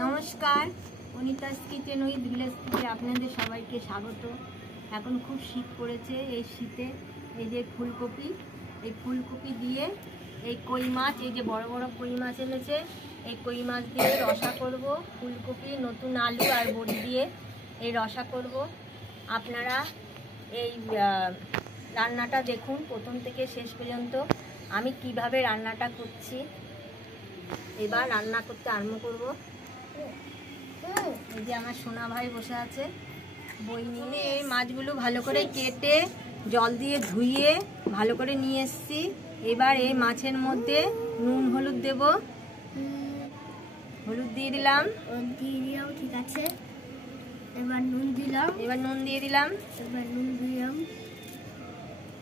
নমস্কার, Anita's kitchen with village থেকে আপনাদের সবাইকে স্বাগত। এখন খুব শীত পড়েছে। এই শীতে এই যে ফুলকপি, এই ফুলকপি দিয়ে এই কই মাছ, এই যে বড় বড় কই মাছ এনেছে, এই কই মাছ দিয়ে রসা করব। ফুলকপি, নতুন আলু আর বড়ি দিয়ে এই রসা করব। আপনারা এই রান্নাটা দেখুন প্রথম থেকে শেষ পর্যন্ত আমি কিভাবে রান্নাটা করছি। এবার রান্না করতে আরম্ভ করব। এই যে আমার সোনা ভাই বসে আছে বই নিয়ে। এই মাছগুলো ভালো করে কেটে জল দিয়ে ধুইয়ে ভালো করে নিয়ে এসেছি। এবার এই মাছের মধ্যে নুন হলুদ দেব। হলুদ দিয়ে দিলাম, ঠিক আছে। এবার নুন দিলাম, এবার নুন দিয়ে দিলাম, এবার নুন দিলাম।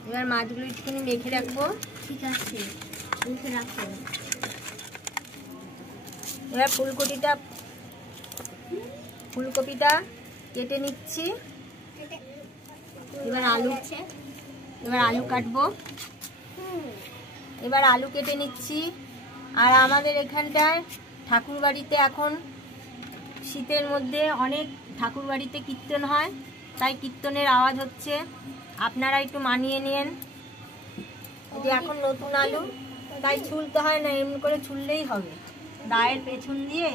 এবার মাছগুলো একটুখানি মেখে রাখবো। ঠিক আছে, মেখে রাখবো। এবার ফুলকপিটা কেটে নিচ্ছি। এবার আলু কাটবো। এবার আলু কেটে নিচ্ছি। আর আমাদের এখানটায় ঠাকুর বাড়িতে এখন শীতের মধ্যে অনেক ঠাকুর বাড়িতে কীর্তন হয়, তাই কীর্তনের আওয়াজ হচ্ছে, আপনারা একটু মানিয়ে নিন। যে এখন নতুন আলু, তাই ছুলতে হয় না, এমনি করে ছুললেই হবে। দায়ের পেছন দিয়ে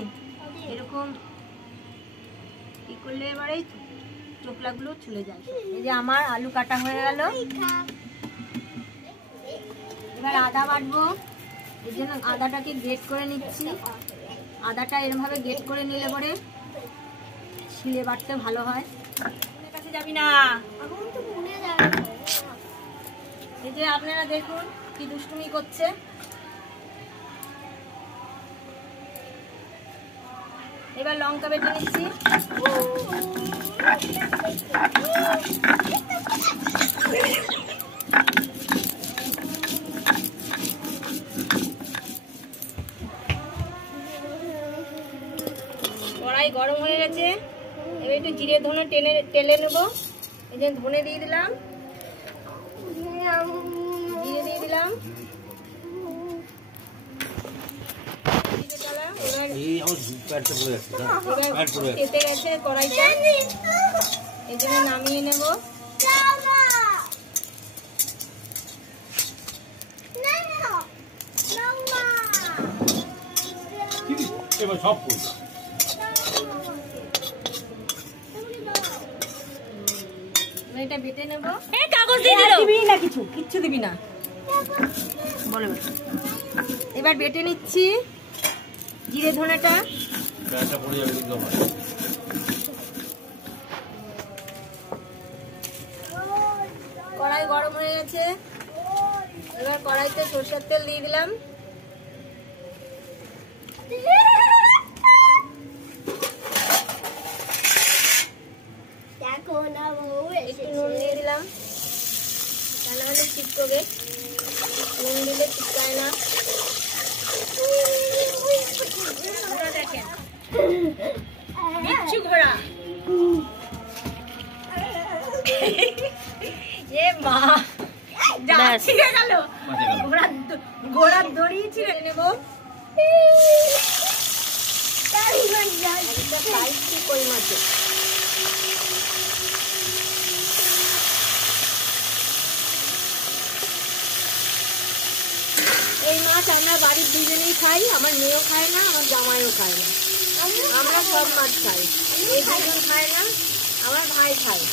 এরকম কি করলে এবারে চোখলাগুলো ছুলে যায়। এই যে আমার আলু কাটা হয়ে গেল। এবার আদা বাটবো। এই জন্য আদাটাকে গ্রেট করে নিচ্ছি। আদাটা এরভাবে গ্রেট করে নিলে পরে শিলে বাটতে ভালো হয়। ওদের কাছে যাবি না। এই যে আপনারা দেখুন কি দুষ্টুমি করছে। এবার লঙ্কা বেটে নিচ্ছি। কড়াই গরম হয়ে গেছে। এবার একটু জিরে ধনে টেলে নেব। এই যে ধনে দিয়ে দিলাম, জিরে দিয়ে দিলাম। কেটে গেছে কড়াইটা, এই জন্য নামিয়ে নেব। এটা বেটে নেব। কাগজ দিয়ে দিবি না, কিচ্ছু দিবি না বলে। এবার বেটে নিচ্ছি জিরে ধনেটা। কড়াই গরম হয়ে গেছে। এবার কড়াইতে সরষের তেল দিয়ে দিলাম। একটু নুন দিয়ে দিলাম, তাহলে হলে চিপকবে। নুন দিলে চিপকায় না। দেখেন বিচ্ছু ঘোড়া। এ মা, ছিঁড়ে গেল। ঘোড়ার দড়ি ছিঁড়ে নেব। কই মাছ এই মাছ আমরা বাড়ির দুজনেই খাই। আমার মেয়েও খায় না, আমার জামাইও খায় না। আমরা সব মাছ খাই। এই দুজন খায় না, আমার ভাই খায়।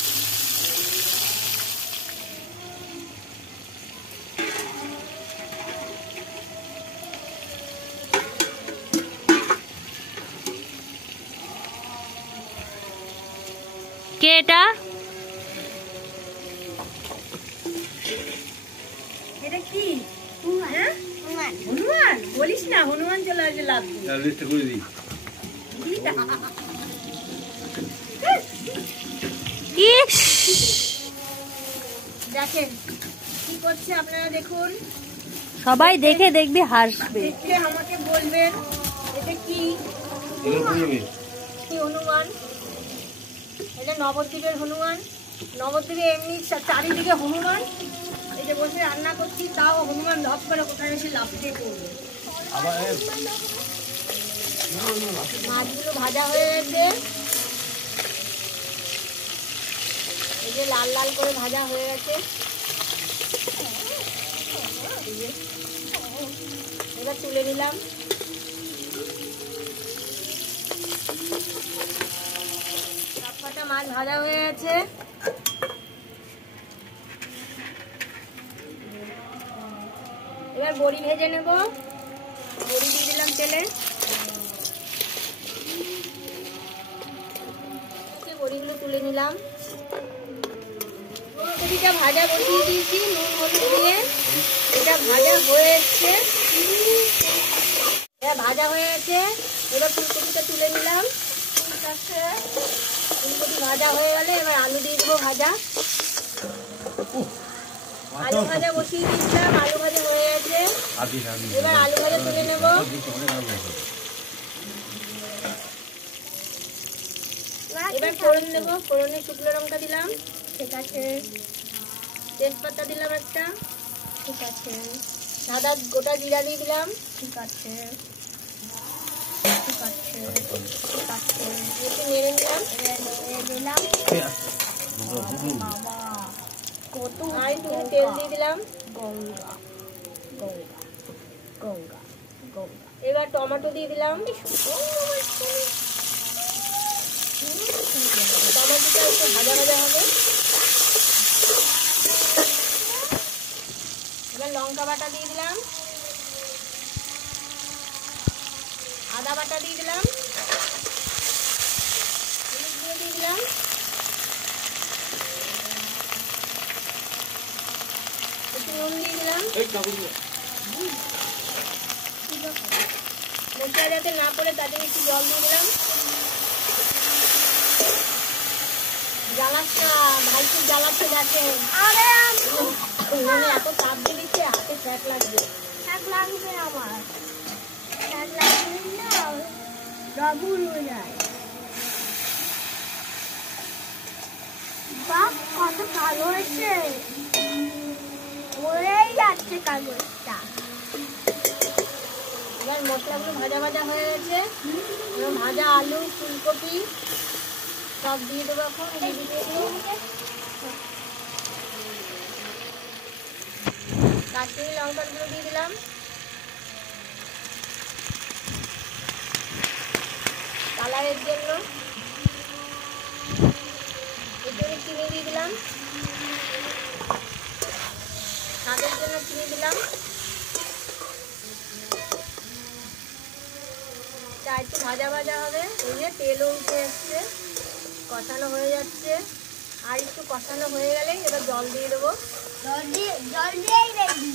কে এটা? এটা কি? হনুমান বলিস না, হনুমান চলে আসবে। লাভ দেখেন কি করছে, আপনারা দেখুন। সবাই দেখে দেখবে, হাসবে, দেখে আমাকে বলবেন এটা কি। হনুমান, এটা নবদ্বীপের হনুমান। নবদ্বীপে এমনি চারিদিকে হনুমান। এই যে বসে রান্না করছি, তাও হনুমান ধপ করে কোথায় এসে লাফিয়ে পড়বে। মাছগুলো ভাজা হয়ে গেছে, এই যে লাল লাল করে ভাজা হয়ে গেছে। এবার তুলে নিলাম। সবকটা মাছ ভাজা হয়ে গেছে। এবার বড়ি ভেজে নেব। বড়ি দিয়ে দিলাম তেলে। বড়িগুলো তুলে নিলাম। ফুলকপিটা ভাজা বসিয়ে দিয়েছি নুন হলুদ দিয়ে। এটা ভাজা হয়ে এসছে, এটা ভাজা হয়ে গেছে। এবার ফুলকপিটা তুলে নিলাম। ফুলকপি ভাজা হয়ে গেলে এবার আলু দিয়ে দেবো ভাজা। আলু ভাজা বসিয়ে দিয়েছিলাম, আলু ভাজা হয়ে গেছে। এবার আলু ভাজা তুলে নেব। এবার ফোড়ন দেবো। ফোড়নে শুকনো লঙ্কা দিলাম, ঠিক আছে, তেজপাতা দিলাম একটা, ঠিক আছে, সাদা গোটা জিরা দিয়ে দিলাম, ঠিক আছে, ঠিক আছে, ঠিক আছে। একটু নেড়ে নিলাম। দিলাম বাবা, কত আর একটু তেল দিয়ে দিলাম। গঙ্গা গঙ্গা গঙ্গা গঙ্গা। এবার টমেটো দিয়ে দিলাম। টমেটোটা একটু ভাজা ভাজা হবে। এবার লঙ্কা বাটা দিয়ে দিলাম, আদা বাটা দিয়ে দিলাম, হলুদ গুঁড়ো দিয়ে দিলাম, একটু নুন দিয়ে দিলাম। মশলা যাতে না পড়ে তার জন্য একটু জল দিয়ে দিলাম। জ্বালাচ্ছে, ভাই খুব জ্বালাচ্ছে দেখেন। এত তাপ দিয়ে দিচ্ছে, হাতে ফ্যাট লাগবে। শাক লাগবে আমার, শাক লাগবে না, ডবল হয়ে যায়। বাহ, কত কালো হয়েছে, হয়েই যাচ্ছে কাগজটা। এবার মশলাগুলো ভাজা ভাজা হয়ে গেছে। এবার ভাজা আলু, ফুলকপি সব দিয়ে দেবো। এখন কাশ্মীরি লঙ্কার গুঁড়ো দিয়ে দিলাম, কালারের জন্য। একটু চিনি দিয়ে দিলাম, স্বাদের জন্য চিনি দিলাম। চা একটু ভাজা ভাজা হবে। এই যে তেলও উঠে এসছে, কষানো হয়ে যাচ্ছে। আর একটু কষানো হয়ে গেলে এবার জল দিয়ে দেবো। জল দিয়েই রেডি।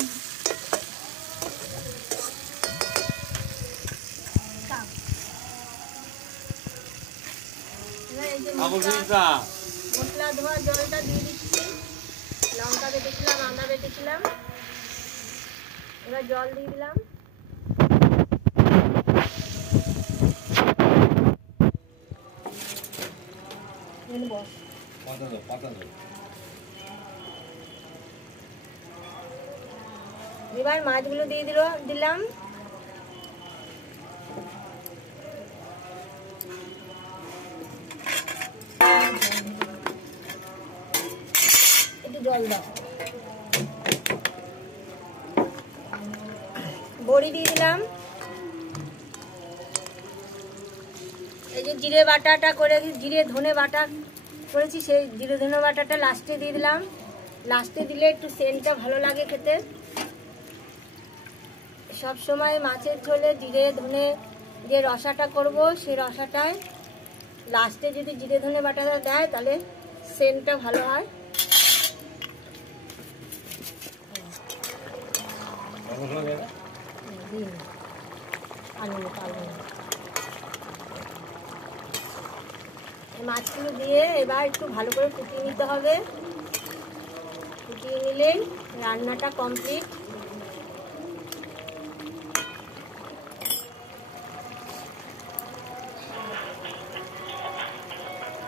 এবার এই যে মশলা ধোয়া জলটা দিয়ে দিচ্ছি। লঙ্কা বেটেছিলাম, আদা বেটেছিলাম, এবার জল দিয়ে দিলাম। এবার মাছগুলো দিয়ে দিলাম। একটু জল দাও। বড়ি দিয়ে দিলাম। এই যে জিরে বাটাটা করে, জিরে ধনে বাটা করেছি, সেই জিরে ধনে বাটাটা লাস্টে দিয়ে দিলাম। লাস্টে দিলে একটু সেন্টটা ভালো লাগে খেতে। সব সময় মাছের ঝোলে জিরে ধনে যে রসাটা করব, সেই রসাটায় লাস্টে যদি জিরে ধনে বাটাটা দেয় তাহলে সেন্টটা ভালো হয়। মাছগুলো দিয়ে এবার একটু ভালো করে ফুটিয়ে নিতে হবে। ফুটিয়ে নিলেই রান্নাটা কমপ্লিট।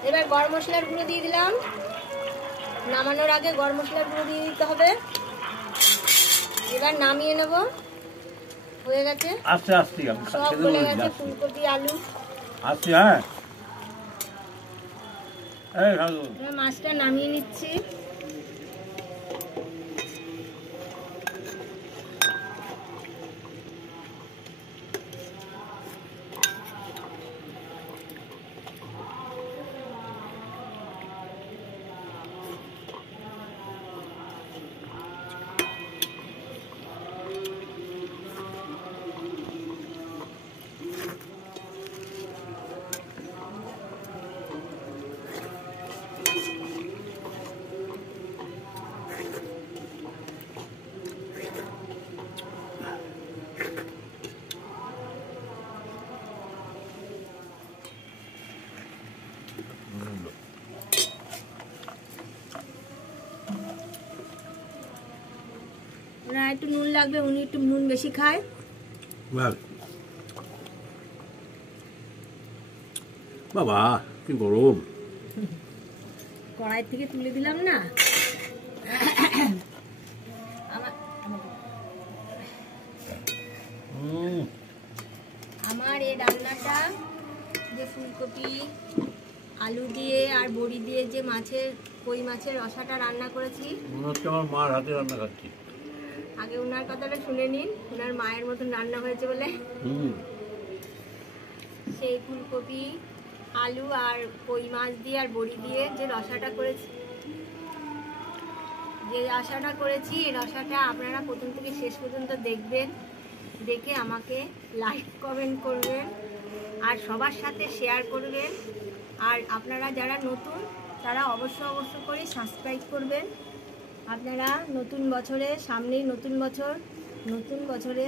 এবার গরম মশলার গুঁড়ো দিয়ে দিলাম। নামানোর আগে গরম মশলার গুঁড়ো দিয়ে দিতে হবে। এবার নামিয়ে নেব। হয়ে গেছে, আস্তে আস্তে সব গলে গেছে ফুলকপি আলু। আস্তে, হ্যাঁ। এবার মাছটা নামিয়ে নিচ্ছি। ওনার একটু নুন লাগবে, উনি একটু নুন বেশি খায়। বাবা কি গরম! কড়াই থেকে তুলে দিলাম না। আমার এই রান্নাটা যে ফুলকপি আলু দিয়ে আর বড়ি দিয়ে যে কই মাছের রসাটা রান্না করেছি, মনে হচ্ছে আমার মার হাতে রান্না খাচ্ছি। আগে ওনার কথাটা শুনে নিন, ওনার মায়ের মতন রান্না হয়েছে বলে। সেই ফুলকপি আলু আর কই মাছ দিয়ে আর বড়ি দিয়ে যে রসাটা করেছি, এই রসাটা আপনারা প্রথম থেকে শেষ পর্যন্ত দেখবেন। দেখে আমাকে লাইক কমেন্ট করবেন আর সবার সাথে শেয়ার করবেন। আর আপনারা যারা নতুন তারা অবশ্য করে সাবস্ক্রাইব করবেন। আপনারা নতুন বছরে, সামনেই নতুন বছরে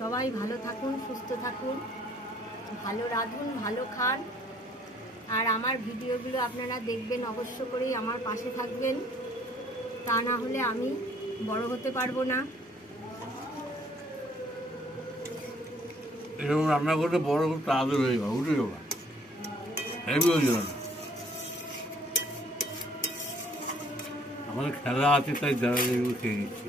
সবাই ভালো থাকুন, সুস্থ থাকুন, ভালো রাঁধুন, ভালো খান। আর আমার ভিডিওগুলো আপনারা দেখবেন, অবশ্য করেই আমার পাশে থাকবেন। তা না হলে আমি বড় হতে পারবো না। এরকম রান্না করতে বড় খুব তাড়াতাড়ি হয়ে যাবে, উঠে যাবে, হেভি হয়ে যাবে না। আমাদের খেলা আছে তাই যারা খেয়ে নিচ্ছি।